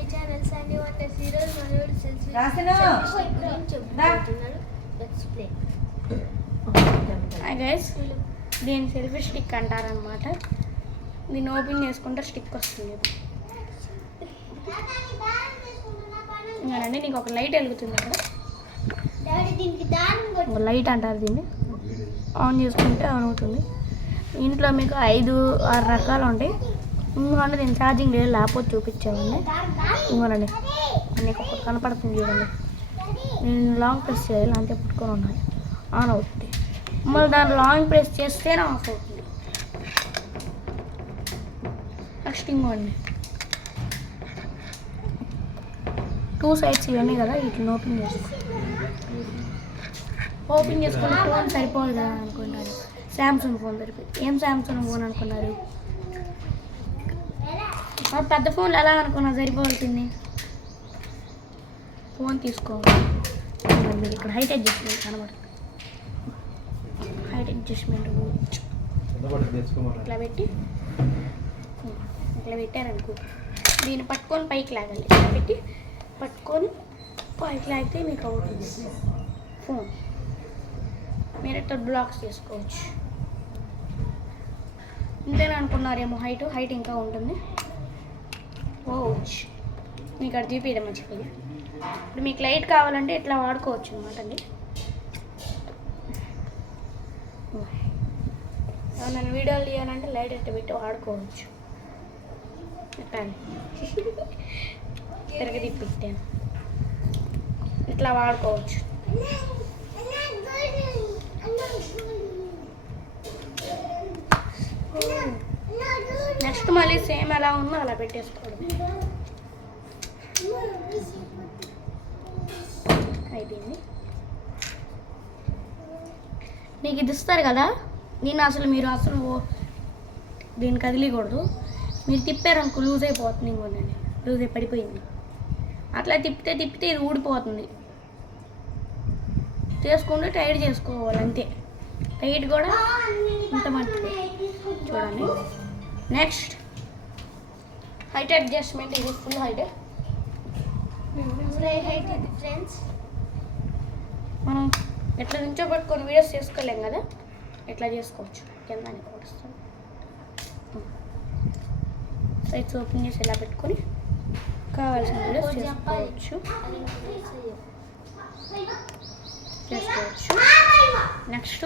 My channel Sunday wonders. ఈరోజు మనోడు selfie గురించి చెప్తున్నాడు. Let's play. హాయ్ గైస్, దీని సెల్ఫీ స్టిక్ అంటారనమాట. దీన్ని ఓపెన్ చేసుకుంటే స్టిక్ వస్తుంది. ఇంకానండి నీకు ఒక లైట్ వెలుగుతుంది అక్కడ. ఒక లైట్ అంటారు దీన్ని. ఆన్ చేసుకుంటే ఆన్ అవుతుంది. ఇంట్లో మీకు 5-6 రకాలు ఉంటాయి. ఇంకోండి దీని ఛార్జింగ్ లేదు, లేకపోతే చూపించామండి. ఇంకోనండి నీకు ఒకటి కనపడుతుంది చూడండి. నేను లాంగ్ ప్రెస్ చేయాలి, అంతే పుట్టుకొని ఉండాలి, ఆన్ అవుతుంది. మళ్ళీ దాన్ని లాంగ్ ప్రెస్ చేస్తేనే ఆఫ్ అవుతుంది. నెక్స్ట్ ఇంకోండి 2 సైడ్స్ ఇవన్నీ కదా, వీటిని ఓపెన్ చేసుకో. ఓపెన్ చేసుకుని ఫోన్ సరిపోదు కదా అనుకున్నారు. శాంసంగ్ ఫోన్ సరిపోయింది. ఏం శాంసంగ్ ఫోన్ అనుకున్నారు? పెద్ద ఫోన్లు ఎలా అనుకున్నా సరిపోతుంది. ఫోన్ తీసుకోవాలి. ఇక్కడ హైట్ అడ్జస్ట్మెంట్ కనబడుతుంది. హైట్ అడ్జస్ట్మెంట్ ఇట్లా పెట్టి ఇట్లా పెట్టారనుకో, దీన్ని పట్టుకొని పైకి లాగాలి. ఇట్లా పెట్టి పట్టుకొని పైకి లాగితే మీకు అవుతుంది ఫోన్. మీరు ఇట్లా బ్లాక్స్ చేసుకోవచ్చు. ఇంతేనా అనుకున్నారేమో? హైట్ ఇంకా ఉంటుంది. ఓచ్ మీకు అది చూపించడం మంచిగా. ఇప్పుడు మీకు లైట్ కావాలంటే ఇట్లా వాడుకోవచ్చు అనమాట అండి. నన్ను వీడియోలు తీయాలంటే లైట్ ఎట్లా పెట్టి వాడుకోవచ్చు. తిరగ తిప్పిట్టాను, ఇట్లా వాడుకోవచ్చు. నెక్స్ట్ మళ్ళీ సేమ్ ఎలా ఉందో అలా పెట్టేసుకోవడం. అయిపోయింది. నీకు ఇది ఇస్తారు కదా, మీరు అసలు దీన్ని కదిలికూడదు. మీరు తిప్పారనుకో లూజ్ అయిపోతుంది. ఇంకోనండి లూజ్ అయి పడిపోయింది. అట్లా తిప్పితే ఇది ఊడిపోతుంది. చేసుకుంటే టైట్ చేసుకోవాలి అంతే. టైట్ కూడా ఇంత మట్టుకు చూడండి. Next height adjustment. ఇది ఫుల్ హైట్. హైట్ ఇది ఫ్రెండ్స్. మనం ఎట్లా నుంచో పట్టుకొని వీడియోస్ చేసుకోలేం కదా, ఎట్లా చేసుకోవచ్చు. కింద వస్తుంది. సైడ్స్ ఓపెన్ చేసి ఇలా పెట్టుకొని కావాల్సిన వీడియోస్ చేసుకోవచ్చు. నెక్స్ట్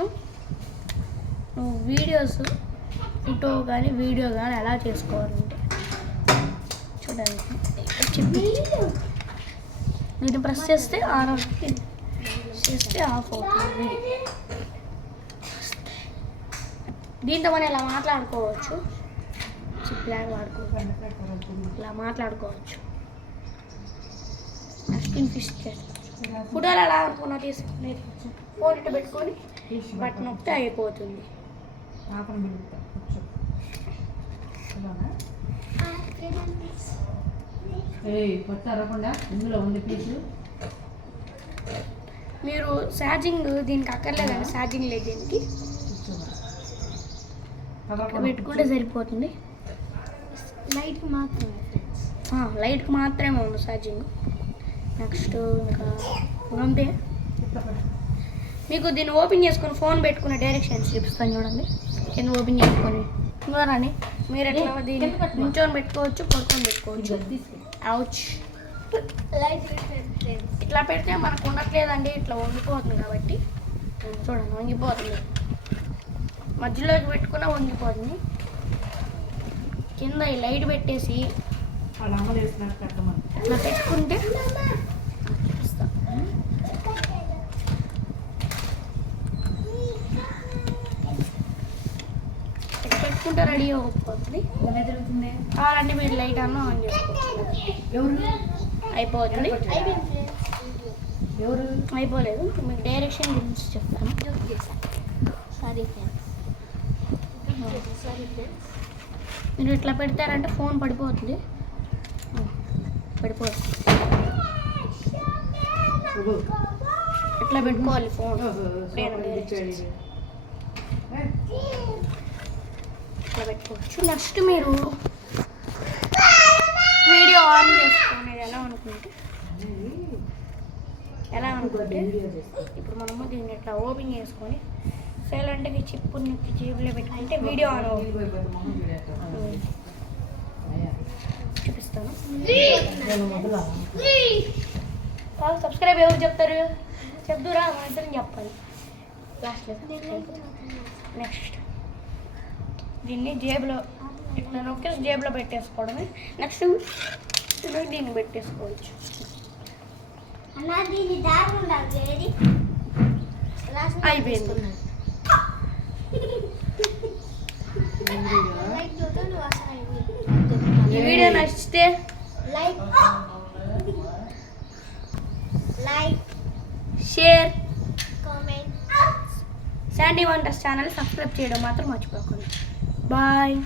నువ్వు వీడియోస్, ఫోటో కానీ వీడియో కానీ ఎలా చేసుకోవాలంటే చూడండి. దీన్ని ప్రెస్ చేస్తే ఆన్ అవుతుంది, చేస్తే ఆఫ్ అవుతుంది. దీంతో మనం ఇలా మాట్లాడుకోవచ్చు. చిప్లాగా వాడుకోవచ్చు, ఇలా మాట్లాడుకోవచ్చు. నెక్స్ట్ ఫిష్ ఫోటోలు ఎలా అనుకున్నా తీసుకుని ఫోన్ ఇట్లా పెట్టుకొని బటన్ నొక్కితే అయిపోతుంది. మీరు ఛార్జింగ్ దీనికి అక్కర్లేదండి, ఛార్జింగ్ లేదు దీనికి. పెట్టుకుంటే సరిపోతుంది. లైట్కి మాత్రమే ఫ్రెండ్స్, లైట్కి మాత్రమే ఉంది ఛార్జింగ్. నెక్స్ట్ ఇంకా అంతే. మీకు దీన్ని ఓపెన్ చేసుకొని ఫోన్ పెట్టుకునే డైరెక్షన్స్ చూపిస్తాను చూడండి. కింద ఓపెన్ చేసుకొని ఇంకోనండి మీరు ఎట్లా దీన్ని నుంచొని పెట్టుకోవచ్చు, పడుకొని పెట్టుకోవచ్చు. అవుచ్ లైట్ ఇట్లా పెడితే మనకు ఉండట్లేదండి, ఇట్లా వంగిపోతుంది. కాబట్టి చూడండి వంగిపోతుంది. మధ్యలోకి పెట్టుకున్నా వంగిపోతుంది. కింద ఈ లైట్ పెట్టేసి ఇట్లా పెట్టుకుంటే పెట్టుకుంటే రెడీ అయిపోతుంది. కావాలంటే మీరు లైట్ అన్న ఆన్ చేసుకోవచ్చు. అయిపోతుంది. అయిపోలేదు. మీకు డైరెక్షన్ గురించి చెప్తాను. మీరు ఇట్లా పెడతారంటే ఫోన్ పడిపోతుంది. ఇట్లా పెట్టుకోవాలి ఫోన్. ఇట్లా పెట్టుకోవచ్చు. నెక్స్ట్ మీరు వీడియో ఆన్ చేసుకొని ఎలా అనుకుంటే ఇప్పుడు మనము దీన్ని ఇట్లా ఓపెన్ చేసుకొని సైలెంట్గా చిప్పు నొక్కి జేబులో పెట్టుకుంటే వీడియో ఆన్ అవుతుంది. చూపిస్తాను. సబ్స్క్రైబ్ ఎవరు చెప్తారు? చెప్దురా, మన ఇద్దరం చెప్పాలి లాస్ట్లో. నెక్స్ట్ దీన్ని జేబులో ఇట్లా నొక్కేసి జేబులో పెట్టేసుకోవడమే. నెక్స్ట్ దీన్ని పెట్టేసుకోవచ్చు. అయిపోయింది. ఈ వీడియో నచ్చితే లైక్ షేర్ కామెంట్ శాండీ వంటర్స్ ఛానల్ సబ్స్క్రైబ్ చేయడం మాత్రం మర్చిపోకండి. బాయ్.